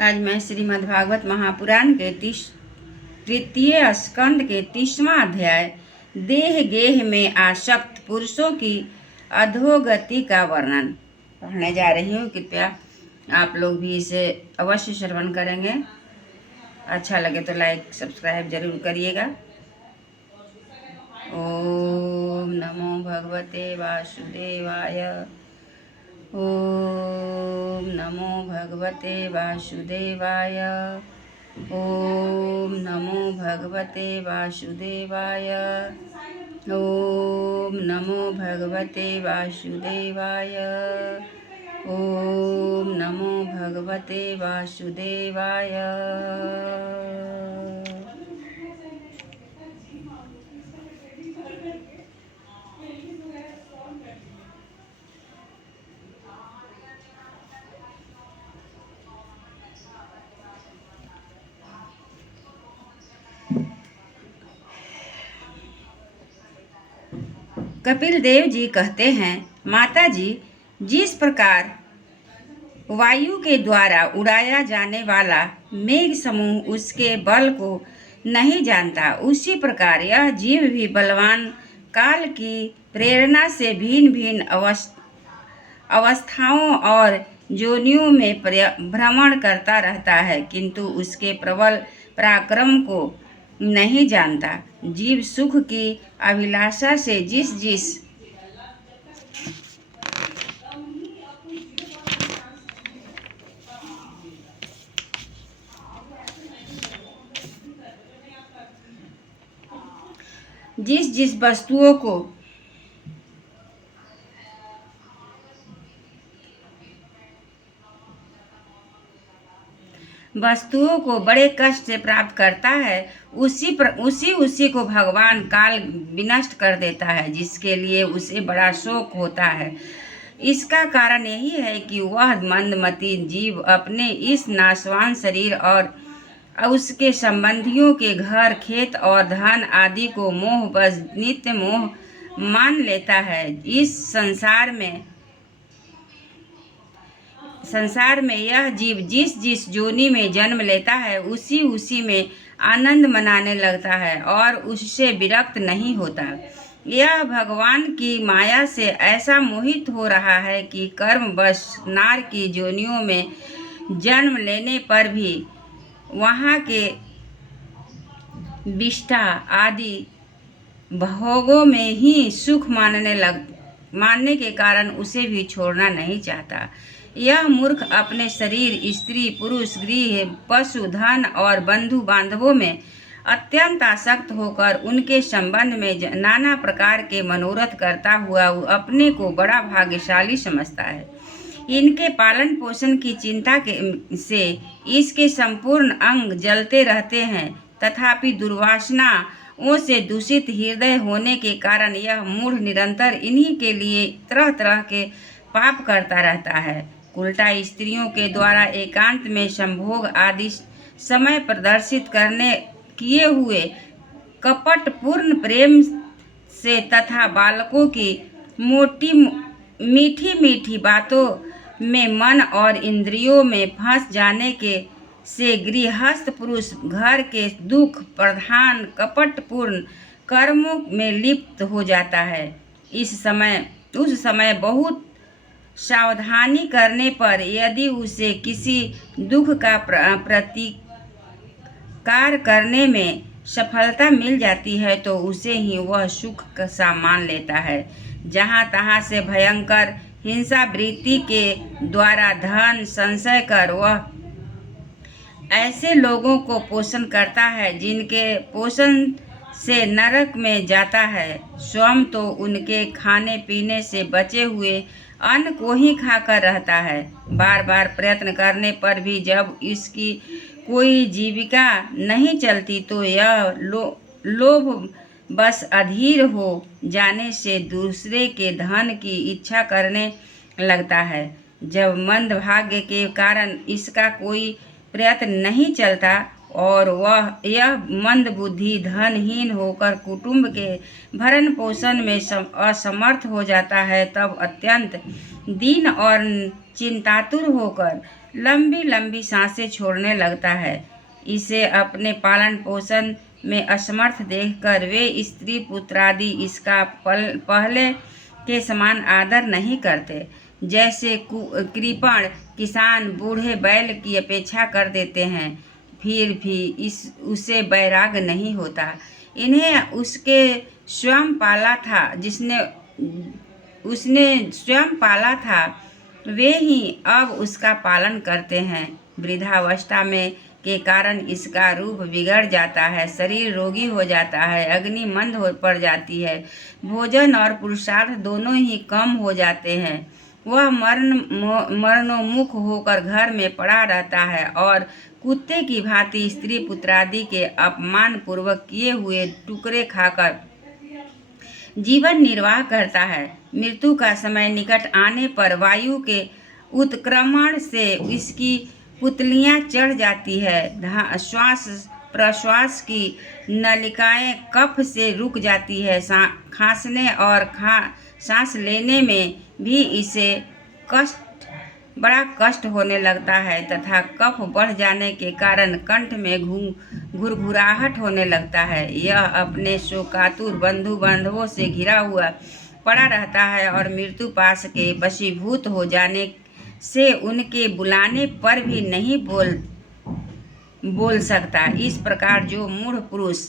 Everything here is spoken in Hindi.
आज मैं श्रीमद् भागवत महापुराण के तृतीय स्कंद के 30वां अध्याय देह गेह में आसक्त पुरुषों की अधोगति का वर्णन पढ़ने जा रही हूँ। कृपया आप लोग भी इसे अवश्य श्रवण करेंगे। अच्छा लगे तो लाइक सब्सक्राइब जरूर करिएगा। ओम नमो भगवते वासुदेवाय। ओम नमो भगवते वासुदेवाय। ओम नमो भगवते वासुदेवाय। ओम नमो भगवते वासुदेवाय। ओम नमो भगवते वासुदेवाय। कपिल देव जी कहते हैं, माता जी, जिस प्रकार वायु के द्वारा उड़ाया जाने वाला मेघ समूह उसके बल को नहीं जानता, उसी प्रकार यह जीव भी बलवान काल की प्रेरणा से भिन्न भिन्न अवस्थाओं और योनियों में भ्रमण करता रहता है, किंतु उसके प्रबल पराक्रम को नहीं जानता। जीव सुख की अभिलाषा से जिस जिस वस्तुओं को बड़े कष्ट से प्राप्त करता है, उसी को भगवान काल विनष्ट कर देता है, जिसके लिए उसे बड़ा शोक होता है। इसका कारण यही है कि वह मंदमती जीव अपने इस नाशवान शरीर और उसके संबंधियों के घर, खेत और धन आदि को मोह बस नित्य मोह मान लेता है। इस संसार में यह जीव जिस जोनि में जन्म लेता है, उसी में आनंद मनाने लगता है और उससे विरक्त नहीं होता। यह भगवान की माया से ऐसा मोहित हो रहा है कि कर्मवश नार की जोनियों में जन्म लेने पर भी वहाँ के विष्ठा आदि भोगों में ही सुख मानने के कारण उसे भी छोड़ना नहीं चाहता। यह मूर्ख अपने शरीर, स्त्री, पुरुष, गृह, पशु, धन और बंधु बांधवों में अत्यंत आसक्त होकर उनके संबंध में नाना प्रकार के मनोरथ करता हुआ अपने को बड़ा भाग्यशाली समझता है। इनके पालन पोषण की चिंता से इसके संपूर्ण अंग जलते रहते हैं, तथापि दुर्वासनाओं से दूषित हृदय होने के कारण यह मूढ़ निरंतर इन्हीं के लिए तरह तरह के पाप करता रहता है। उल्टा स्त्रियों के द्वारा एकांत में संभोग आदि समय प्रदर्शित किए हुए कपटपूर्ण प्रेम से तथा बालकों की मीठी मीठी बातों में मन और इंद्रियों में फंस जाने से गृहस्थ पुरुष घर के दुख प्रधान कपटपूर्ण कर्मों में लिप्त हो जाता है। उस समय बहुत सावधानी करने पर यदि उसे किसी दुख का प्रतिकार करने में सफलता मिल जाती है, तो उसे ही वह सुख सा मान लेता है। जहाँ तहाँ से भयंकर हिंसा वृत्ति के द्वारा धन संचय कर वह ऐसे लोगों को पोषण करता है जिनके पोषण से नरक में जाता है। स्वयं तो उनके खाने पीने से बचे हुए अन्न को ही खाकर रहता है। बार बार प्रयत्न करने पर भी जब इसकी कोई जीविका नहीं चलती, तो यह लोभ बस अधीर हो जाने से दूसरे के धन की इच्छा करने लगता है। जब मंद भाग्य के कारण इसका कोई प्रयत्न नहीं चलता, और वह यह मंदबुद्धि धनहीन होकर कुटुंब के भरण पोषण में असमर्थ हो जाता है, तब अत्यंत दीन और चिंतातुर होकर लंबी लंबी सांसें छोड़ने लगता है। इसे अपने पालन पोषण में असमर्थ देखकर वे स्त्री पुत्रादि इसका पहले के समान आदर नहीं करते। जैसे कृपण किसान बूढ़े बैल की अपेक्षा कर देते हैं, फिर भी उसे वैराग्य नहीं होता। इन्हें उसने स्वयं पाला था, वे ही अब उसका पालन करते हैं। वृद्धावस्था में के कारण इसका रूप बिगड़ जाता है, शरीर रोगी हो जाता है, अग्नि मंद पड़ जाती है, भोजन और पुरुषार्थ दोनों ही कम हो जाते हैं। वह मरणोन्मुख होकर घर में पड़ा रहता है और कुत्ते की भांति स्त्री पुत्रादि के अपमान पूर्वक किए हुए टुकड़े खाकर जीवन निर्वाह करता है। मृत्यु का समय निकट आने पर वायु के उत्क्रमण से इसकी पुतलियां चढ़ जाती है, श्वास प्रश्वास की नलिकाएं कफ से रुक जाती है, खांसने और सांस लेने में भी इसे बड़ा कष्ट होने लगता है तथा कफ बढ़ जाने के कारण कंठ में घुरघुराहट होने लगता है। यह अपने शोकातुर बंधु बांधवों से घिरा हुआ पड़ा रहता है और मृत्यु पास के वशीभूत हो जाने से उनके बुलाने पर भी नहीं बोल सकता। इस प्रकार जो मूढ़ पुरुष